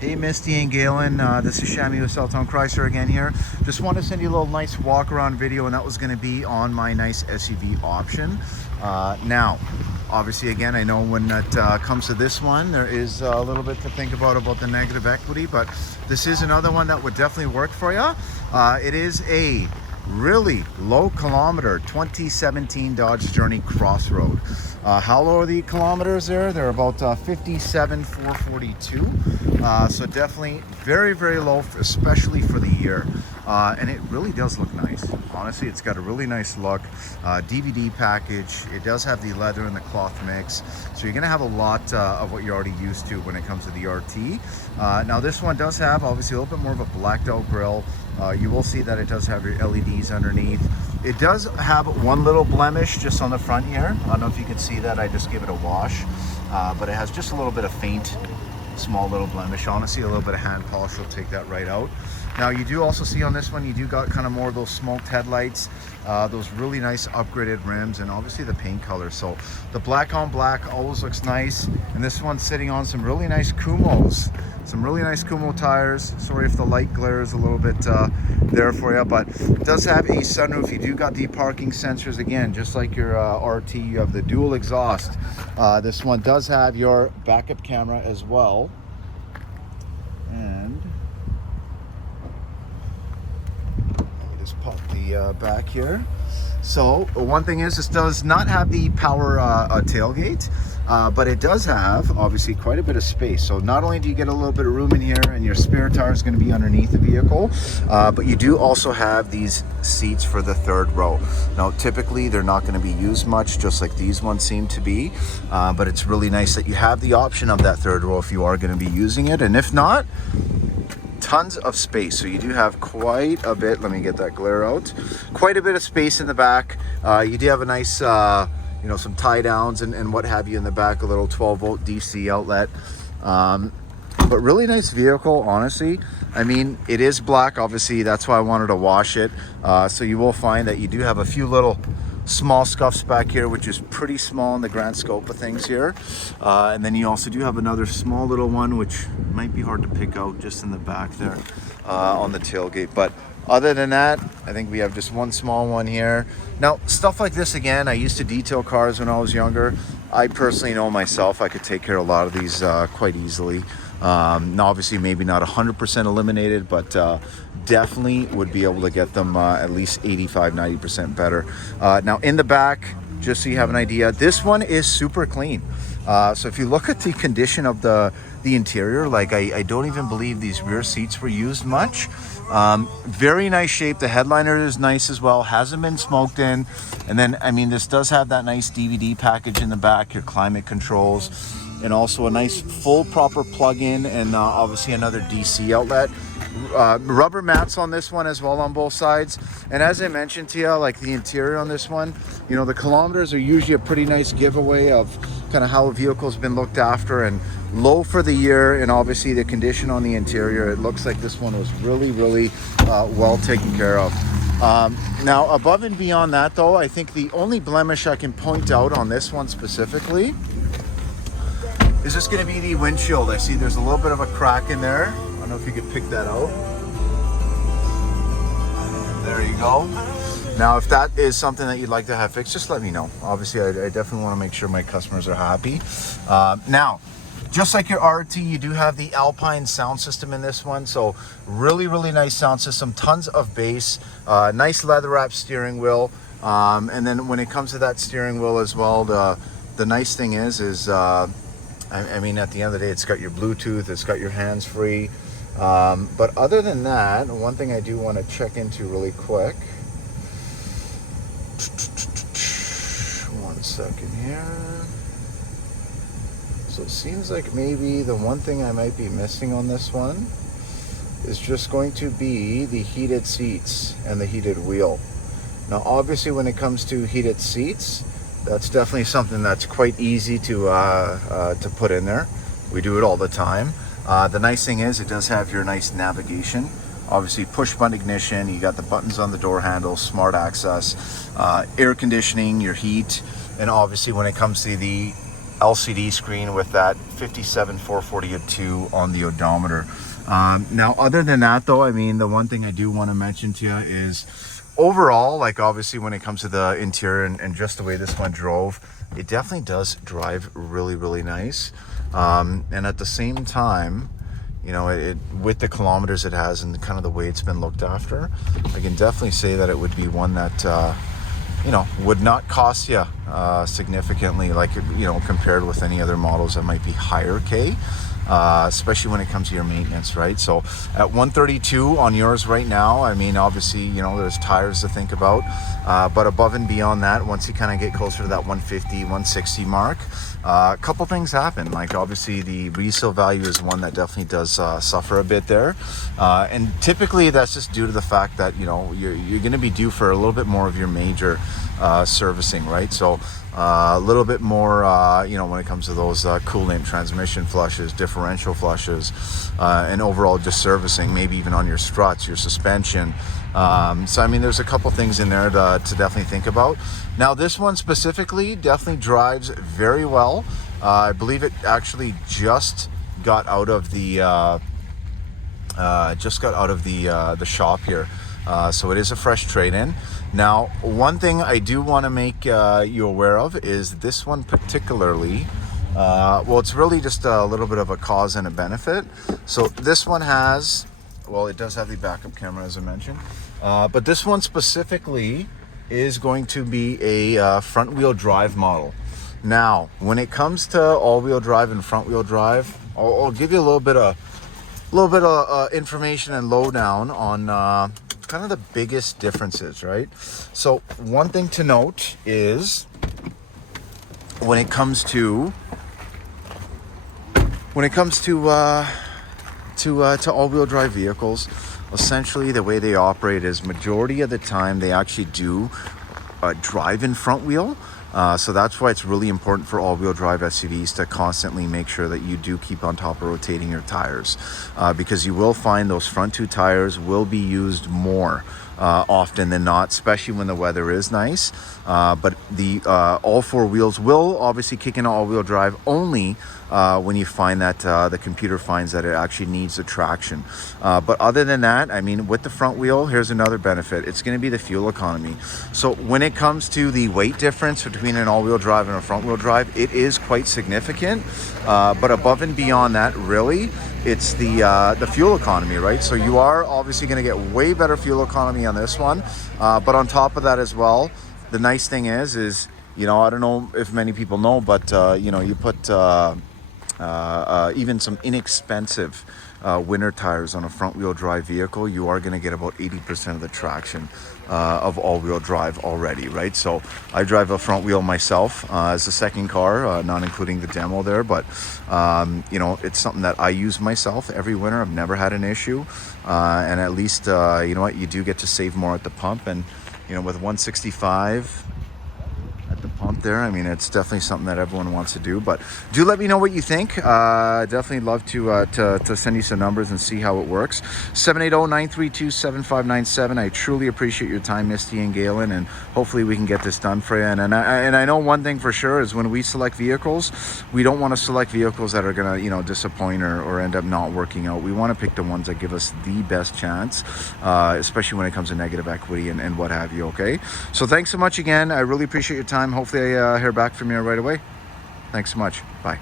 Hey Misty and Galen, this is Shammi with Southtown Chrysler again here. Just want to send you a little nice walk around video, and that was going to be on my nice SUV option. Now, obviously again, I know when it comes to this one, there is a little bit to think about the negative equity, but this is another one that would definitely work for you. It is a really low kilometer 2017 Dodge Journey Crossroad. How low are the kilometers there? They're about 57,442. So definitely very, very low, especially for the year. And it really does look nice. Honestly, it's got a really nice look. DVD package. It does have the leather and the cloth mix. So you're going to have a lot of what you're already used to when it comes to the RT. Now this one does have obviously a little bit more of a blacked out grille. You will see that it does have your LEDs underneath. It does have one little blemish just on the front here. I don't know if you can see that. I just gave it a wash, but it has just a little bit of faint, small little blemish. Honestly, a little bit of hand polish will take that right out. Now you do also see on this one, you do got kind of more of those smoked headlights, those really nice upgraded rims, and obviously the paint color. So the black on black always looks nice, and this one's sitting on some really nice Kumos. Some really nice Kumo tires. Sorry if the light glares a little bit there for you, but it does have a sunroof. You do got the parking sensors again, just like your RT. You have the dual exhaust. This one does have your backup camera as well. And just pop the back here. So one thing is, this does not have the power tailgate, but it does have obviously quite a bit of space. So not only do you get a little bit of room in here, and your spare tire is going to be underneath the vehicle, but you do also have these seats for the third row. Now typically they're not going to be used much, just like these ones seem to be, but it's really nice that you have the option of that third row if you are going to be using it, and if not, tons of space. So you do have quite a bit, let me get that glare out, quite a bit of space in the back. You do have a nice some tie downs and what have you in the back, a little 12-volt DC outlet, but really nice vehicle, honestly. I mean, it is black, obviously that's why I wanted to wash it. So you will find that you do have a few little small scuffs back here, which is pretty small in the grand scope of things here, and then you also do have another small little one, which might be hard to pick out, just in the back there on the tailgate. But other than that, I think we have just one small one here. Now stuff like this, again, I used to detail cars when I was younger. I personally know myself, I could take care of a lot of these quite easily. Now obviously maybe not 100% eliminated, but definitely would be able to get them at least 85-90% better. Now in the back, just so you have an idea, this one is super clean. So if you look at the condition of the interior, like I don't even believe these rear seats were used much. Very nice shape. The headliner is nice as well, hasn't been smoked in. And then, I mean, this does have that nice DVD package in the back, your climate controls, and also a nice full proper plug-in, and obviously another DC outlet. Rubber mats on this one as well on both sides. And as I mentioned to you, like the interior on this one, you know, the kilometers are usually a pretty nice giveaway of kind of how a vehicle's been looked after, and low for the year, and obviously the condition on the interior, it looks like this one was really, really well taken care of. Now above and beyond that though, I think the only blemish I can point out on this one specifically is just going to be the windshield. I see there's a little bit of a crack in there. I don't know if you could pick that out. There you go. Now if that is something that you'd like to have fixed, just let me know. Obviously I definitely want to make sure my customers are happy. Now just like your RT, you do have the Alpine sound system in this one. So really, really nice sound system, tons of bass, nice leather wrap steering wheel. And then when it comes to that steering wheel as well, the nice thing is I mean, at the end of the day, it's got your Bluetooth, it's got your hands-free. But other than that, one thing I do want to check into really quick. One second here. So it seems like maybe the one thing I might be missing on this one is just going to be the heated seats and the heated wheel. Now, obviously, when it comes to heated seats, that's definitely something that's quite easy to put in there. We do it all the time. The nice thing is it does have your nice navigation. Obviously push button ignition, you got the buttons on the door handles, smart access, air conditioning, your heat, and obviously when it comes to the LCD screen with that 57,442 on the odometer. Now, other than that though, I mean, the one thing I do want to mention to you is overall, like obviously when it comes to the interior and just the way this one drove, it definitely does drive really, really nice. And at the same time, you know, it with the kilometers it has and kind of the way it's been looked after, I can definitely say that it would be one that, you know, would not cost you significantly, like, you know, compared with any other models that might be higher K, especially when it comes to your maintenance, right? So at 132 on yours right now, I mean, obviously, you know, there's tires to think about, but above and beyond that, once you kind of get closer to that 150, 160 mark, a couple things happen. Like obviously the resale value is one that definitely does suffer a bit there, and typically that's just due to the fact that, you know, you're going to be due for a little bit more of your major servicing, right? So a little bit more, you know, when it comes to those coolant, transmission flushes, differential flushes, and overall just servicing, maybe even on your struts, your suspension. So I mean, there's a couple things in there to definitely think about. Now this one specifically definitely drives very well. I believe it actually just got out of the the shop here, so it is a fresh trade-in. Now, one thing I do want to make you aware of is this one particularly, well, it's really just a little bit of a cause and a benefit. So this one has, well, it does have the backup camera, as I mentioned, but this one specifically is going to be a front wheel drive model. Now, when it comes to all-wheel drive and front-wheel drive, I'll give you a little bit of information and lowdown on kind of the biggest differences, right? So one thing to note is when it comes to all-wheel drive vehicles, essentially the way they operate is majority of the time they actually do drive in front wheel. So that's why it's really important for all-wheel drive SUVs to constantly make sure that you do keep on top of rotating your tires, because you will find those front two tires will be used more often than not, especially when the weather is nice. But the all four wheels will obviously kick in all-wheel drive only when you find that the computer finds that it actually needs the traction. But other than that, I mean, with the front wheel, here's another benefit. It's going to be the fuel economy. So when it comes to the weight difference between an all-wheel drive and a front-wheel drive, it is quite significant. But above and beyond that, really, it's the fuel economy, right? So you are obviously going to get way better fuel economy on this one. But on top of that as well, the nice thing is, you know, I don't know if many people know, but, you know, you put even some inexpensive winter tires on a front-wheel drive vehicle, you are going to get about 80% of the traction of all-wheel drive already, right? So I drive a front wheel myself as a second car, not including the demo there, but you know, it's something that I use myself every winter. I've never had an issue, and at least you know what, you do get to save more at the pump. And you know, with 165 at the pump there, I mean, it's definitely something that everyone wants to do. But do let me know what you think. Definitely love to send you some numbers and see how it works. 780-932-7597. I truly appreciate your time, Misty and Galen, and hopefully we can get this done for you. And I know one thing for sure is when we select vehicles, we don't want to select vehicles that are gonna, you know, disappoint or end up not working out. We want to pick the ones that give us the best chance, especially when it comes to negative equity and what have you. Okay, so thanks so much again. I really appreciate your time. Hopefully I hear back from you right away. Thanks so much. Bye.